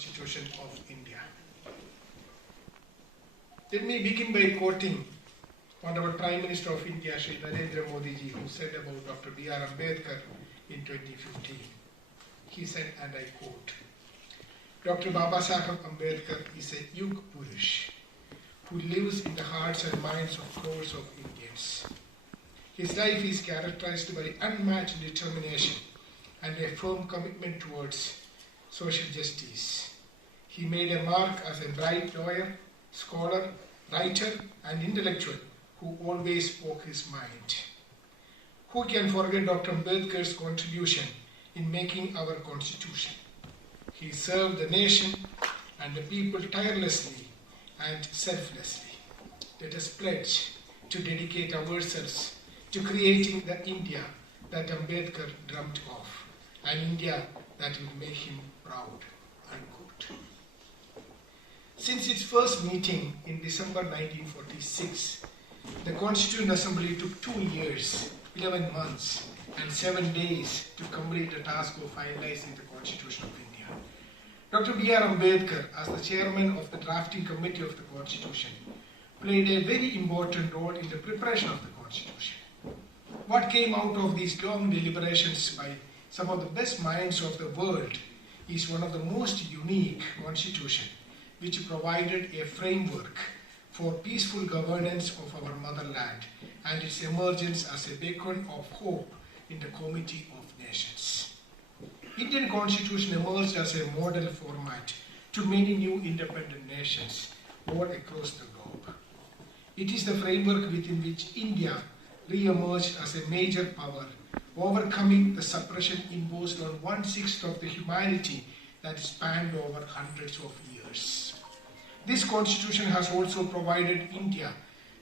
Constitution of India. Let me begin by quoting Honorable Prime Minister of India, Shri Narendra Modi ji, who said about Dr. B.RAmbedkar in 2015. He said, and I quote, Dr. Babasahed Ambedkar is a Yug Purush who lives in the hearts and minds of crores of Indians. His life is characterized by unmatched determination and a firm commitment towards social justice. He made a mark as a bright lawyer, scholar, writer, and intellectual who always spoke his mind. Who can forget Dr. Ambedkar's contribution in making our Constitution? He served the nation and the people tirelessly and selflessly. Let us pledge to dedicate ourselves to creating the India that Ambedkar dreamt of, an India that will make him proud. Unquote. Since its first meeting in December 1946, the Constituent Assembly took 2 years, 11 months, and 7 days to complete the task of finalizing the Constitution of India. Dr. B.RAmbedkar, as the chairman of the drafting committee of the Constitution, played a very important role in the preparation of the Constitution. What came out of these long deliberations by some of the best minds of the world is one of the most unique constitutions, which provided a framework for peaceful governance of our motherland and its emergence as a beacon of hope in the comity of nations. Indian Constitution emerged as a model format to many new independent nations all across the globe. It is the framework within which India re-emerged as a major power, overcoming the suppression imposed on 1/6 of the humanity that spanned over hundreds of years. This Constitution has also provided India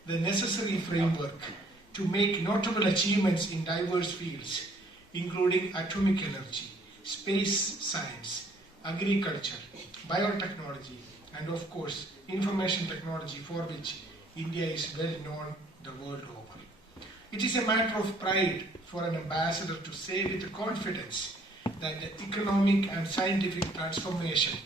the necessary framework to make notable achievements in diverse fields, including atomic energy, space science, agriculture, biotechnology, and of course, information technology, for which India is well known the world over. It is a matter of pride for an ambassador to say with confidence that the economic and scientific transformation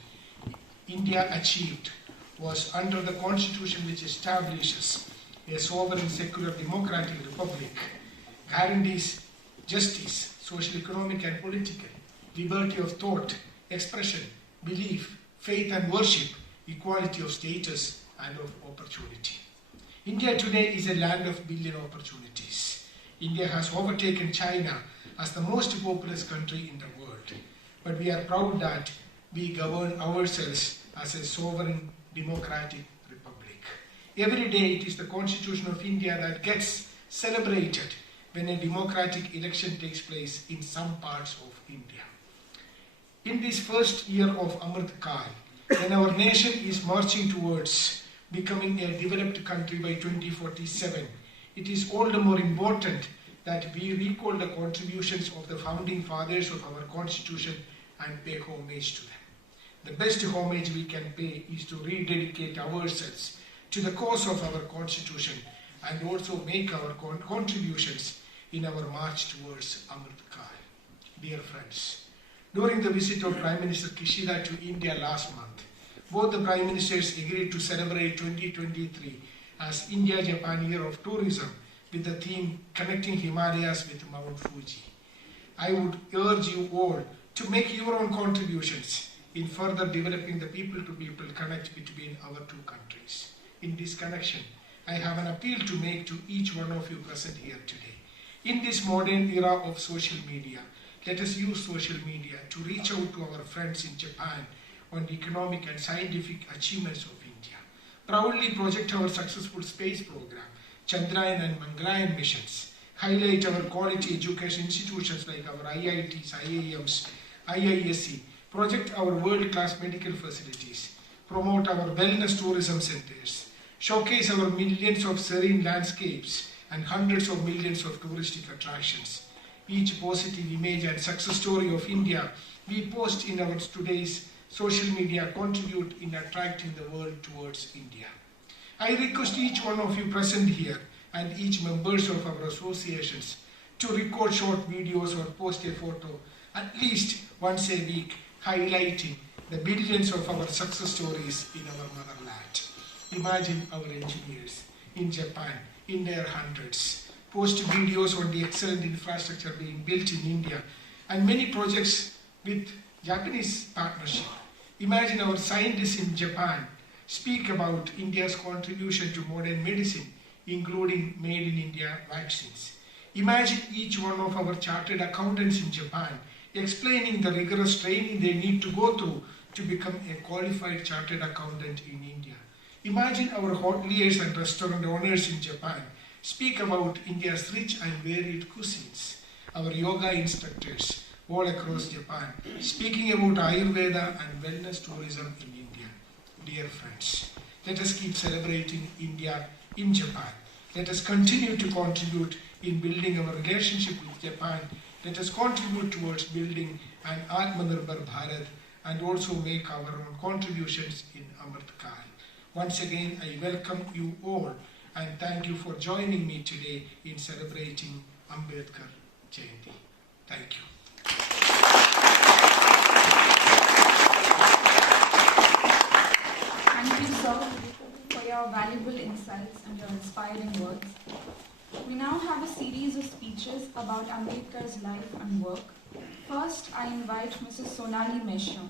India achieved was under the Constitution, which establishes a sovereign, secular, democratic republic, guarantees justice, social, economic, and political, liberty of thought, expression, belief, faith and worship, equality of status and of opportunity. India today is a land of billion opportunities. India has overtaken China as the most populous country in the world. But we are proud that we govern ourselves as a sovereign, democratic republic. Every day it is the Constitution of India that gets celebrated when a democratic election takes place in some parts of India. In this first year of Amrit Kal, when our nation is marching towards becoming a developed country by 2047, it is all the more important that we recall the contributions of the founding fathers of our Constitution and pay homage to them. The best homage we can pay is to rededicate ourselves to the cause of our Constitution and also make our contributions in our march towards Amrit Kal. Dear friends, during the visit of Prime Minister Kishida to India last month, both the Prime Ministers agreed to celebrate 2023 as India-Japan Year of Tourism with the theme Connecting Himalayas with Mount Fuji. I would urge you all to make your own contributions in further developing the people-to-people connect between our two countries. In this connection, I have an appeal to make to each one of you present here today. In this modern era of social media, let us use social media to reach out to our friends in Japan on the economic and scientific achievements of India. Proudly project our successful space program, Chandrayaan and Mangalyaan missions. Highlight our quality education institutions like our IITs, IIMs, IISc. Project our world-class medical facilities. Promote our wellness tourism centers. Showcase our millions of serene landscapes and hundreds of millions of touristic attractions. Each positive image and success story of India we post in our today's social media contribute in attracting the world towards India. I request each one of you present here and each members of our associations to record short videos or post a photo at least once a week highlighting the billions of our success stories in our motherland. Imagine our engineers in Japan in their hundreds, post videos on the excellent infrastructure being built in India, and many projects with Japanese partnership. Imagine our scientists in Japan speak about India's contribution to modern medicine, including made in India vaccines. Imagine each one of our chartered accountants in Japan explaining the rigorous training they need to go through to become a qualified chartered accountant in India. Imagine our hoteliers and restaurant owners in Japan speak about India's rich and varied cuisines. Our yoga instructors all across Japan speaking about Ayurveda and wellness tourism in India. Dear friends, let us keep celebrating India in Japan. Let us continue to contribute in building our relationship with Japan. Let us contribute towards building an Atmanirbhar Bharat and also make our own contributions in Amrit Kal. Once again, I welcome you all and thank you for joining me today in celebrating Ambedkar Jayanti. Thank you. Thank you, sir, for your valuable insights and your inspiring words. We now have a series of speeches about Ambedkar's life and work. First, I invite Mrs. Sonali Meshram.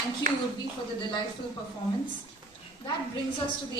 Thank you, Urvi, for the delightful performance. That brings us to the